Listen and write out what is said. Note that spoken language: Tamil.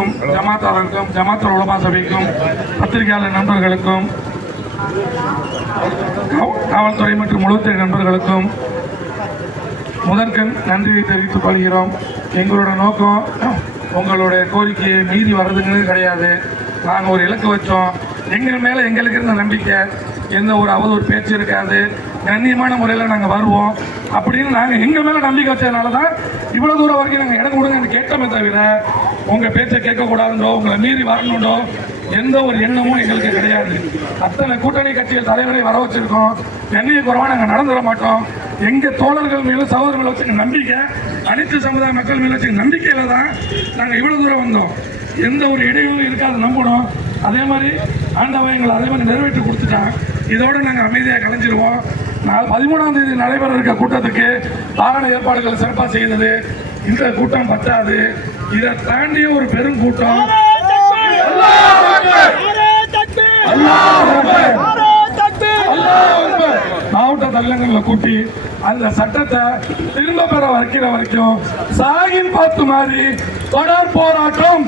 அனைவருக்கும், ஜமாத்தாளருக்கும், ஜமாத்துல் உலமா சபைக்கும், பத்திரிகையாளர் நண்பர்களுக்கும், காவல்துறை மற்றும் உளவுத்துறை நண்பர்களுக்கும் முதற்கண் நன்றியை தெரிவித்துக் கொள்கிறோம். எங்களோட நோக்கம் உங்களுடைய கோரிக்கையை மீறி வர்றதுங்கிறது கிடையாது. நாங்கள் ஒரு இலக்கு வச்சோம். எங்கள் மேலே எங்களுக்கு இருந்த நம்பிக்கை, எந்த ஒரு அவதூறு பேச்சு இருக்காது, கண்ணியமான முறையில் நாங்கள் வருவோம் அப்படின்னு நாங்கள் எங்கள் மேலே நம்பிக்கை வச்சதுனால தான் இவ்வளோ தூரம் வரைக்கும் நாங்கள் இடம் கொடுங்கன்னு கேட்டோமே தவிர உங்கள் பேச்சை கேட்கக்கூடாதுன்றோ உங்களை மீறி வரணுன்றோ எந்த ஒரு எண்ணமும் எங்களுக்கு கிடையாது. அத்தனை கூட்டணி கட்சிகள் தலைவரை வர வச்சிருக்கோம். கண்ணிய குறைவாக நாங்கள் நடந்துட மாட்டோம். எங்கள் தோழர்கள் மேலும் சகோதரர்கள் வச்சுக்க நம்பிக்கை, அனைத்து சமுதாய மக்கள் மேலே வச்சுக்க நம்பிக்கையில் தான் நாங்கள் இவ்வளோ தூரம் வந்தோம். எந்த ஒரு இடையூறும் இருக்காது நம்பணும். அதே மாதிரி ஆண்டவன் எங்களை அதே மாதிரி நிறைவேற்றி கொடுத்துட்டான். இதோடு நாங்கள் அமைதியாக கலைஞ்சிருவோம். 13ஆம் தேதி நடைபெற இருக்க கூட்டத்துக்கு வாகன ஏற்பாடுகள் சிறப்பாக செய்தது. இந்த கூட்டம் பத்தாது, இதை தாண்டிய ஒரு பெரும் கூட்டம் மாவட்ட தலைநகரில் கூட்டி அந்த சட்டத்தை திரும்ப பெற வைக்கிற வரைக்கும் சாகின் பார்த்து மாதிரி தொடர் போராட்டம்